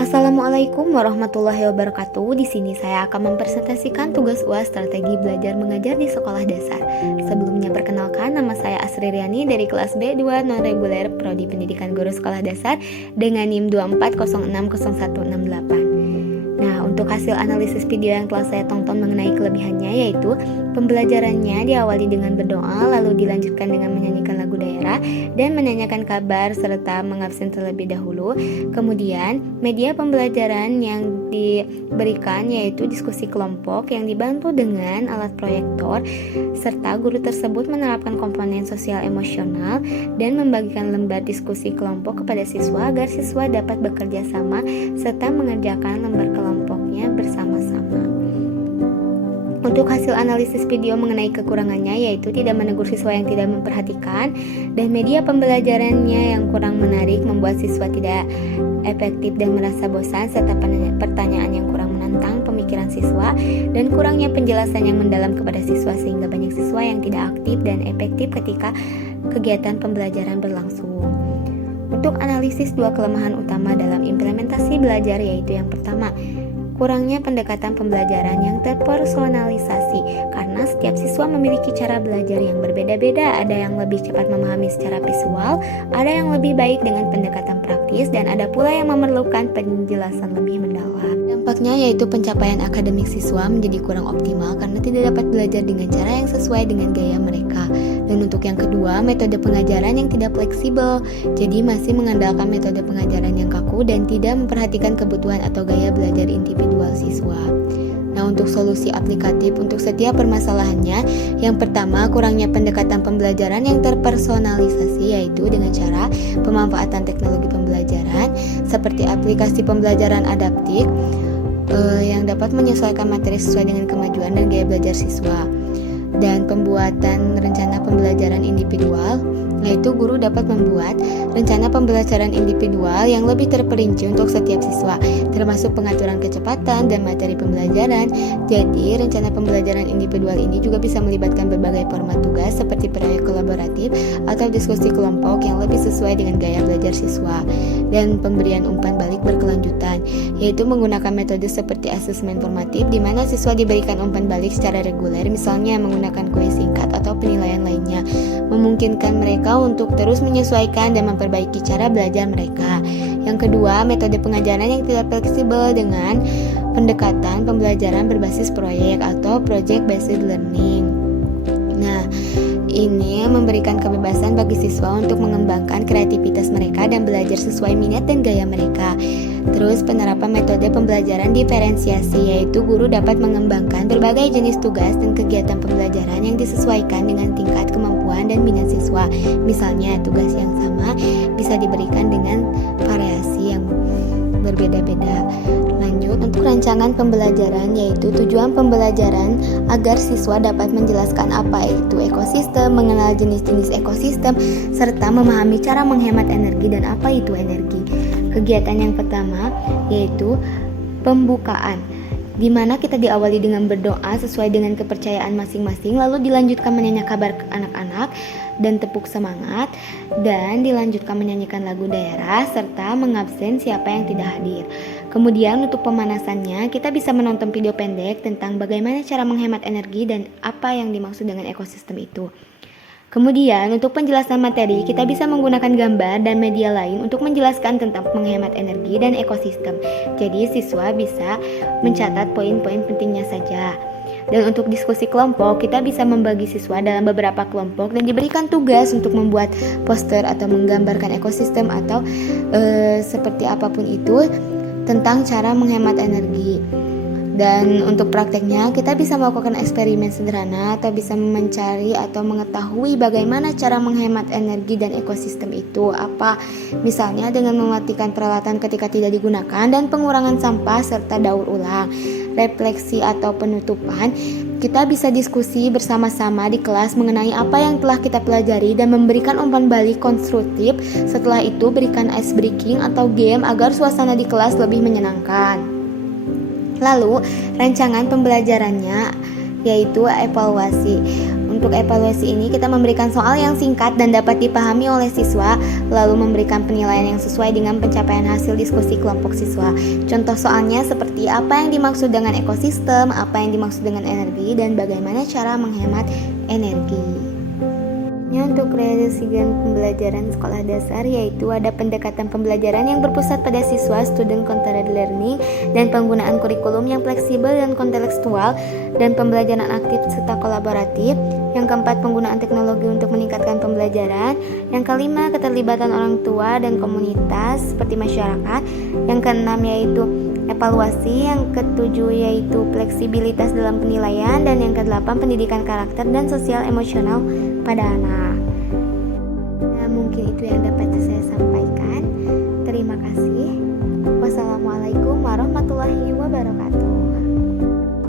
Assalamualaikum warahmatullahi wabarakatuh. Di sini saya akan mempresentasikan tugas UAS strategi belajar mengajar di sekolah dasar. Sebelumnya perkenalkan, nama saya Asri Riani dari kelas B2 non-reguler Prodi Pendidikan Guru Sekolah Dasar dengan NIM 24060168. Nah, untuk hasil analisis video yang telah saya tonton mengenai kelebihannya, yaitu pembelajarannya diawali dengan berdoa, lalu dilanjutkan dengan menyanyikan lagu daerah dan menanyakan kabar serta mengabsen terlebih dahulu. Kemudian, media pembelajaran yang diberikan yaitu diskusi kelompok yang dibantu dengan alat proyektor, serta guru tersebut menerapkan komponen sosial emosional dan membagikan lembar diskusi kelompok kepada siswa agar siswa dapat bekerja sama serta mengerjakan lembar kelompoknya bersama-sama. Untuk hasil analisis video mengenai kekurangannya, yaitu tidak menegur siswa yang tidak memperhatikan dan media pembelajarannya yang kurang menarik membuat siswa tidak efektif dan merasa bosan, serta pertanyaan yang kurang menantang pemikiran siswa dan kurangnya penjelasan yang mendalam kepada siswa sehingga banyak siswa yang tidak aktif dan efektif ketika kegiatan pembelajaran berlangsung. Untuk analisis dua kelemahan utama dalam implementasi belajar, yaitu yang pertama, kurangnya pendekatan pembelajaran yang terpersonalisasi karena setiap siswa memiliki cara belajar yang berbeda-beda. Ada yang lebih cepat memahami secara visual, ada yang lebih baik dengan pendekatan praktis, dan ada pula yang memerlukan penjelasan lebih mendalam. Dampaknya yaitu pencapaian akademik siswa menjadi kurang optimal karena tidak dapat belajar dengan cara yang sesuai dengan gaya mereka. Dan untuk yang kedua, metode pengajaran yang tidak fleksibel, jadi masih mengandalkan metode pengajaran yang kaku dan tidak memperhatikan kebutuhan atau gaya belajar individual siswa. Nah, untuk solusi aplikatif untuk setiap permasalahannya, yang pertama, kurangnya pendekatan pembelajaran yang terpersonalisasi, yaitu dengan cara pemanfaatan teknologi pembelajaran seperti aplikasi pembelajaran adaptif yang dapat menyesuaikan materi sesuai dengan kemajuan dan gaya belajar siswa, dan pembuatan rencana pembelajaran individual, yaitu guru dapat membuat rencana pembelajaran individual yang lebih terperinci untuk setiap siswa, termasuk pengaturan kecepatan dan materi pembelajaran. Jadi, rencana pembelajaran individual ini juga bisa melibatkan berbagai format tugas seperti proyek kolaboratif atau diskusi kelompok yang lebih sesuai dengan gaya belajar siswa, dan pemberian umpan balik berkelanjutan, yaitu menggunakan metode seperti asesmen formatif di mana siswa diberikan umpan balik secara reguler, misalnya menggunakan kuis singkat atau penilaian lainnya, memungkinkan mereka untuk terus menyesuaikan dan memperbaiki cara belajar mereka. Yang kedua, metode pengajaran yang tidak fleksibel dengan pendekatan pembelajaran berbasis proyek atau project based learning. Nah, ini memberikan kebebasan bagi siswa untuk mengembangkan kreativitas mereka dan belajar sesuai minat dan gaya mereka. Terus, penerapan metode pembelajaran diferensiasi, yaitu guru dapat mengembangkan berbagai jenis tugas dan kegiatan pembelajaran yang disesuaikan dengan tingkat kemampuan dan minat siswa. Misalnya, tugas yang sama bisa diberikan dengan variasi yang berbeda-beda. Lanjut, untuk rancangan pembelajaran, yaitu tujuan pembelajaran agar siswa dapat menjelaskan apa itu ekosistem, mengenal jenis-jenis ekosistem, serta memahami cara menghemat energi dan apa itu energi. Kegiatan yang pertama yaitu pembukaan, di mana kita diawali dengan berdoa sesuai dengan kepercayaan masing-masing, lalu dilanjutkan menyanyi kabar ke anak-anak dan tepuk semangat, dan dilanjutkan menyanyikan lagu daerah serta mengabsen siapa yang tidak hadir. Kemudian untuk pemanasannya, kita bisa menonton video pendek tentang bagaimana cara menghemat energi dan apa yang dimaksud dengan ekosistem itu. Kemudian untuk penjelasan materi, kita bisa menggunakan gambar dan media lain untuk menjelaskan tentang menghemat energi dan ekosistem. Jadi siswa bisa mencatat poin-poin pentingnya saja. Dan untuk diskusi kelompok, kita bisa membagi siswa dalam beberapa kelompok dan diberikan tugas untuk membuat poster atau menggambarkan ekosistem atau seperti apapun itu tentang cara menghemat energi. Dan untuk prakteknya, kita bisa melakukan eksperimen sederhana atau bisa mencari atau mengetahui bagaimana cara menghemat energi dan ekosistem itu apa. Misalnya dengan mematikan peralatan ketika tidak digunakan dan pengurangan sampah serta daur ulang. Refleksi atau penutupan, kita bisa diskusi bersama-sama di kelas mengenai apa yang telah kita pelajari dan memberikan umpan balik konstruktif. Setelah itu, berikan ice breaking atau game agar suasana di kelas lebih menyenangkan. Lalu, rancangan pembelajarannya yaitu evaluasi. Untuk evaluasi ini kita memberikan soal yang singkat dan dapat dipahami oleh siswa, lalu memberikan penilaian yang sesuai dengan pencapaian hasil diskusi kelompok siswa. Contoh soalnya seperti apa yang dimaksud dengan ekosistem, apa yang dimaksud dengan energi, dan bagaimana cara menghemat energi. Untuk realisasikan pembelajaran sekolah dasar, yaitu ada pendekatan pembelajaran yang berpusat pada siswa, student centered learning, dan penggunaan kurikulum yang fleksibel dan kontekstual, dan pembelajaran aktif serta kolaboratif. Yang keempat, penggunaan teknologi untuk meningkatkan pembelajaran. Yang kelima, keterlibatan orang tua dan komunitas seperti masyarakat. Yang keenam yaitu evaluasi. Yang ketujuh yaitu fleksibilitas dalam penilaian. Dan yang kedelapan, pendidikan karakter dan sosial emosional pada anak. Nah, mungkin itu yang dapat saya sampaikan. Terima kasih. Wassalamualaikum warahmatullahi wabarakatuh.